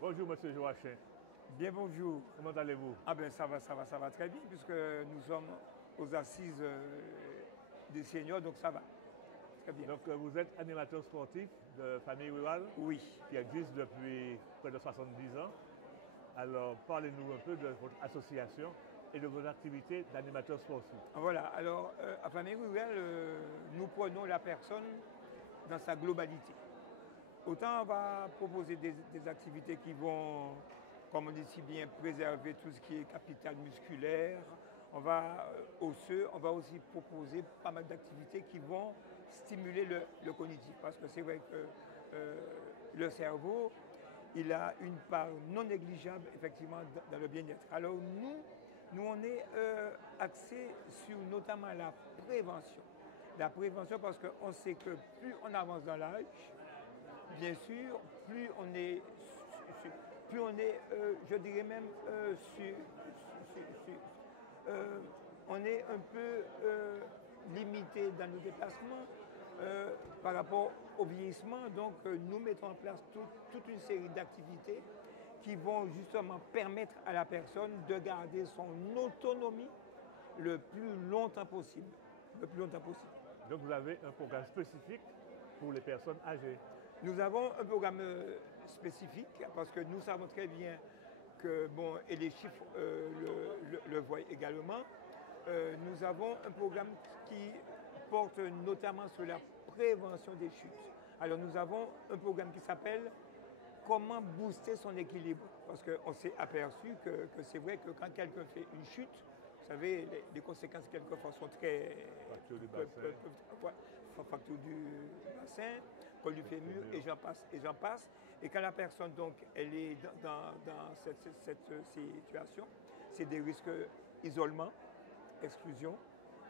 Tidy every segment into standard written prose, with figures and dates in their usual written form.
Bonjour, monsieur Joachim. Bien bonjour. Comment allez-vous? Ah ben ça va très bien puisque nous sommes aux assises des seniors, donc ça va très bien. Donc, vous êtes animateur sportif de famille rurale Oui. qui existe depuis près de 70 ans. Alors, parlez-nous un peu de votre association et de vos activités d'animateur sportif. Voilà, alors à Famille Rurale, nous prenons la personne dans sa globalité. Autant on va proposer des activités qui vont, comme on dit si bien, préserver tout ce qui est capital musculaire. On va osseux, on va aussi proposer pas mal d'activités qui vont stimuler le cognitif. Parce que c'est vrai que le cerveau, il a une part non négligeable effectivement dans le bien-être. Alors nous on est axé sur notamment la prévention. La prévention parce qu'on sait que plus on avance dans l'âge, bien sûr, plus on est je dirais même, on est un peu limité dans nos déplacements par rapport au vieillissement. Donc, nous mettons en place toute une série d'activités qui vont justement permettre à la personne de garder son autonomie le plus longtemps possible. Le plus longtemps possible. Donc, vous avez un programme spécifique pour les personnes âgées. Nous avons un programme spécifique parce que nous savons très bien que, bon, et les chiffres le voient également, nous avons un programme qui porte notamment sur la prévention des chutes. Alors nous avons un programme qui s'appelle Comment booster son équilibre. Parce qu'on s'est aperçu que c'est vrai que quand quelqu'un fait une chute, vous savez, les conséquences quelquefois sont très... Fracture du bassin. Fracture du bassin, col du fémur, et j'en passe. Et quand la personne, donc, elle est dans cette situation, c'est des risques isolement, exclusion,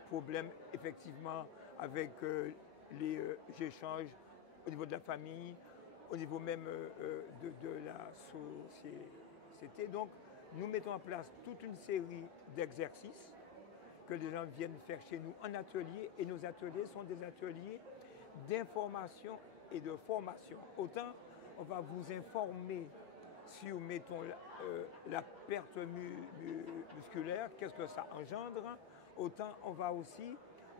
problèmes effectivement avec les échanges au niveau de la famille, au niveau même de la société. Donc, nous mettons en place toute une série d'exercices que les gens viennent faire chez nous en atelier. Et nos ateliers sont des ateliers d'information et de formation. Autant on va vous informer sur, mettons, la perte musculaire, qu'est-ce que ça engendre, autant on va aussi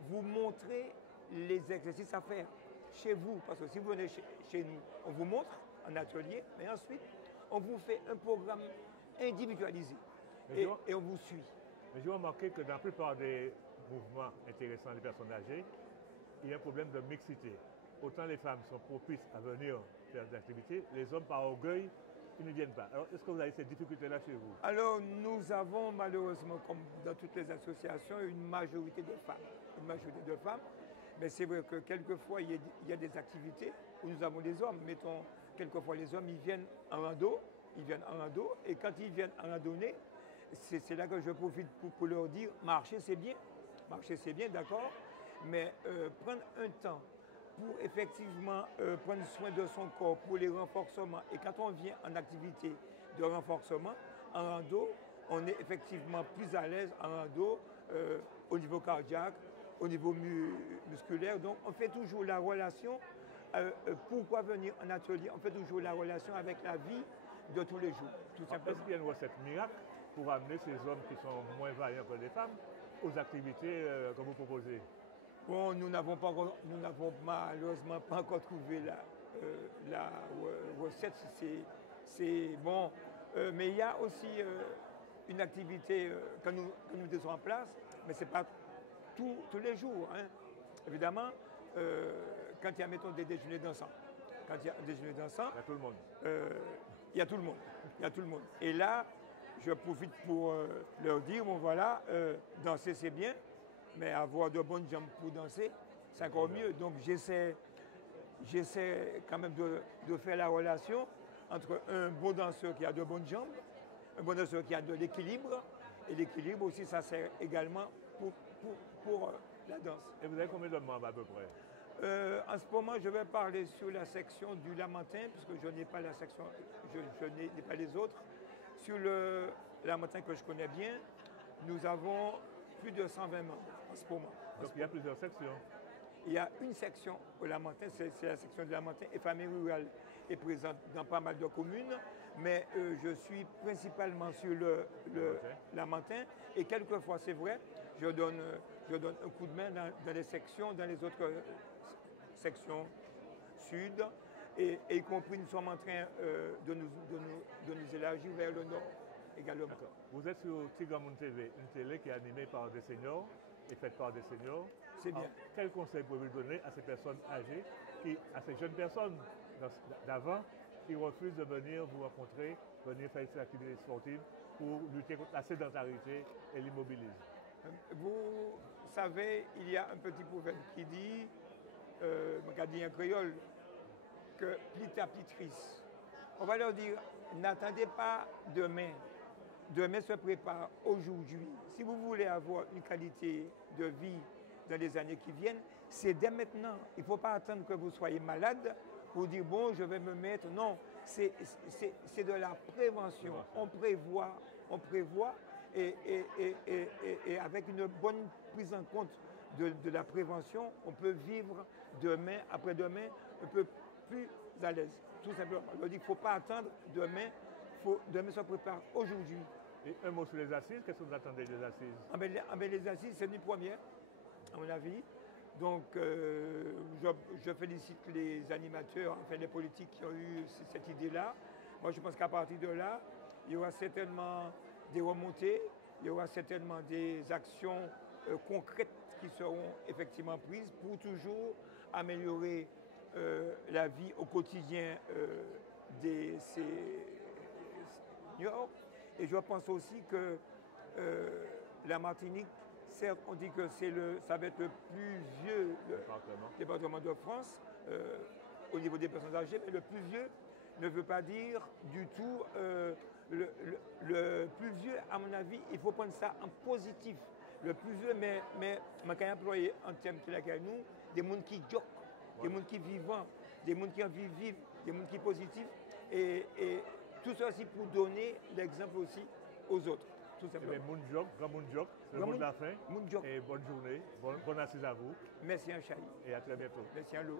vous montrer les exercices à faire chez vous. Parce que si vous venez chez nous, on vous montre en atelier, mais ensuite, on vous fait un programme individualisé et on vous suit. Mais j'ai remarqué que dans la plupart des mouvements intéressant les personnes âgées, il y a un problème de mixité. Autant les femmes sont propices à venir faire des activités, les hommes, par orgueil, ils ne viennent pas. Alors, est-ce que vous avez ces difficultés-là chez vous? Alors, nous avons malheureusement, comme dans toutes les associations, une majorité de femmes. Une majorité de femmes. Mais c'est vrai que quelquefois, il y a des activités où nous avons des hommes. Mettons, quelquefois, les hommes, ils viennent en rando. Et quand ils viennent en randonnée, c'est là que je profite pour leur dire, marcher c'est bien, d'accord, mais prendre un temps pour effectivement prendre soin de son corps, pour les renforcements. Et quand on vient en activité de renforcement, en rando, on est effectivement plus à l'aise en rando au niveau cardiaque, au niveau musculaire. Donc on fait toujours la relation, pourquoi venir en atelier, on fait toujours la relation avec la vie de tous les jours. Tout simplement. Est-ce qu'il y a une recette miracle pour amener ces hommes qui sont moins vaillants que les femmes aux activités que vous proposez? Bon, nous n'avons malheureusement pas encore trouvé la recette. C'est bon, mais il y a aussi une activité que nous mettons en place, mais ce n'est pas tous les jours. Hein. Évidemment, quand il y a, mettons, des déjeuners dansants. Quand il y a un déjeuner dansant, Il y a tout le monde. Il y a tout le monde. Il y a tout le monde. Et là, je profite pour leur dire, bon voilà, danser c'est bien, mais avoir de bonnes jambes pour danser, c'est encore mieux. Donc j'essaie quand même de faire la relation entre un bon danseur qui a de bonnes jambes, un bon danseur qui a de l'équilibre, et l'équilibre aussi, ça sert également pour la danse. Et vous avez combien de membres à peu près? En ce moment, je vais parler sur la section du Lamentin, puisque je n'ai pas la section, je n'ai pas les autres. Sur le Lamentin que je connais bien, nous avons plus de 120 membres en ce moment. Donc il y a plusieurs sections. il y a une section au Lamentin, c'est la section de Lamentin, et Famille Rurale est présente dans pas mal de communes, mais je suis principalement sur le Lamentin, et quelquefois, c'est vrai, je donne un coup de main dans les sections, dans les autres sections sud, et y compris nous sommes en train de nous élargir vers le nord également. Vous êtes sur Tigamoun TV, une télé qui est animée par des seniors et faite par des seniors. C'est bien. Quel conseil pouvez-vous donner à ces personnes âgées, à ces jeunes personnes d'avant qui refusent de venir vous rencontrer, venir faire ces activités sportives pour lutter contre la sédentarité et l'immobilisme? Vous savez, il y a un petit proverbe qui dit, en créole, que pli à pli triste. On va leur dire, n'attendez pas demain. Demain se prépare aujourd'hui. Si vous voulez avoir une qualité de vie dans les années qui viennent, c'est dès maintenant. Il ne faut pas attendre que vous soyez malade pour dire, bon, je vais me mettre. Non, c'est de la prévention. On prévoit et avec une bonne prise en compte de la prévention, on peut vivre demain, après-demain, un peu plus à l'aise. Tout simplement. On dit qu'il ne faut pas attendre demain, demain se prépare aujourd'hui. Et un mot sur les assises, qu'est-ce que vous attendez des assises? Les assises, c'est une première, à mon avis. Donc, je félicite les animateurs, enfin les politiques qui ont eu cette idée-là. Moi, je pense qu'à partir de là, il y aura certainement des remontées, il y aura certainement des actions concrètes qui seront effectivement prises pour toujours améliorer la vie au quotidien des seniors. Et je pense aussi que la Martinique, certes, on dit que ça va être le plus vieux département de France au niveau des personnes âgées, mais le plus vieux ne veut pas dire du tout le plus vieux, à mon avis, il faut prendre ça en positif. Le plus vieux, mais je vais employer un terme qui est là nous, des gens qui joquent, des gens qui vivent, des gens qui en vivent, des gens qui sont positifs. Et tout ça aussi pour donner l'exemple aussi aux autres. Tout simplement. Grand Mounjok, c'est le mot de la fin. Et bonne journée, bonne assise à vous. Merci, Chahi. Et à très bientôt. Merci, Allo.